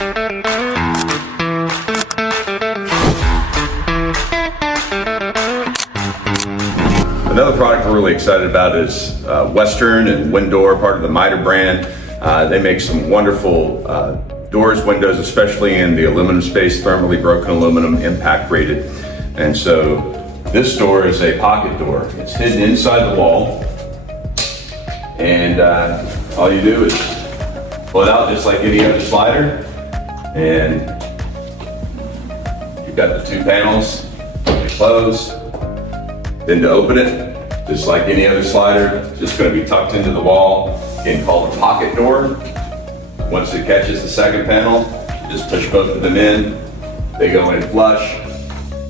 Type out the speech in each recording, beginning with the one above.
Another product we're really excited about is Western and WinDor, part of the Mitre brand. They make some wonderful doors, windows, especially in the aluminum space, thermally broken aluminum, impact rated. And so this door is a pocket door. It's hidden inside the wall. And all you do is pull it out just like any other slider. And you've got the two panels to close. Then to open it, just like any other slider, it's just going to be tucked into the wall, again called a pocket door. Once it catches the second panel, just push both of them in. They go in flush,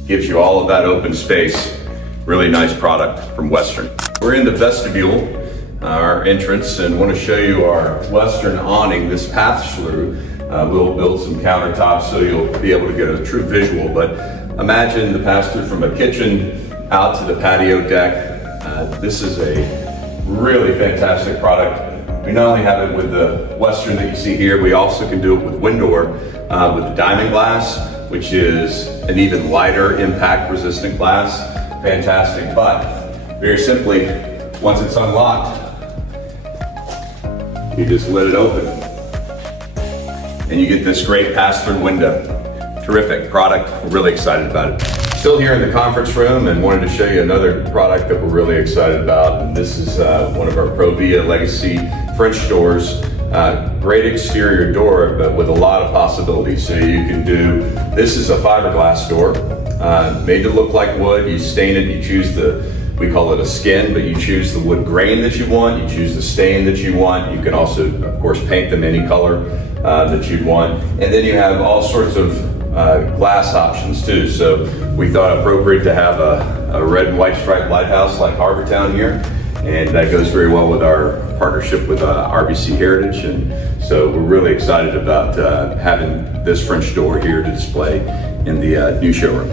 gives you all of that open space. Really nice product from Western. We're in the vestibule, our entrance, and want to show you our Western awning. This pass-through, we'll build some countertops so you'll be able to get a true visual, but imagine the pass-through from a kitchen out to the patio deck. This is a really fantastic product. We not only have it with the Western that you see here, we also can do it with WinDor, with the diamond glass, which is an even lighter impact resistant glass. Fantastic, but very simply, once it's unlocked, you just let it open and you get this great pass-through window. Terrific product, we're really excited about it. Still here in the conference room and wanted to show you another product that we're really excited about. And this is one of our ProVia legacy French doors. Great exterior door, but with a lot of possibilities. So you can do, this is a fiberglass door, made to look like wood. You stain it, you choose we call it a skin, but you choose the wood grain that you want, you choose the stain that you want. You can also, of course, paint them any color that you'd want. And then you have all sorts of glass options too. So we thought appropriate to have a red and white striped lighthouse like Harbortown here. And that goes very well with our partnership with RBC Heritage. And so we're really excited about having this French door here to display in the new showroom.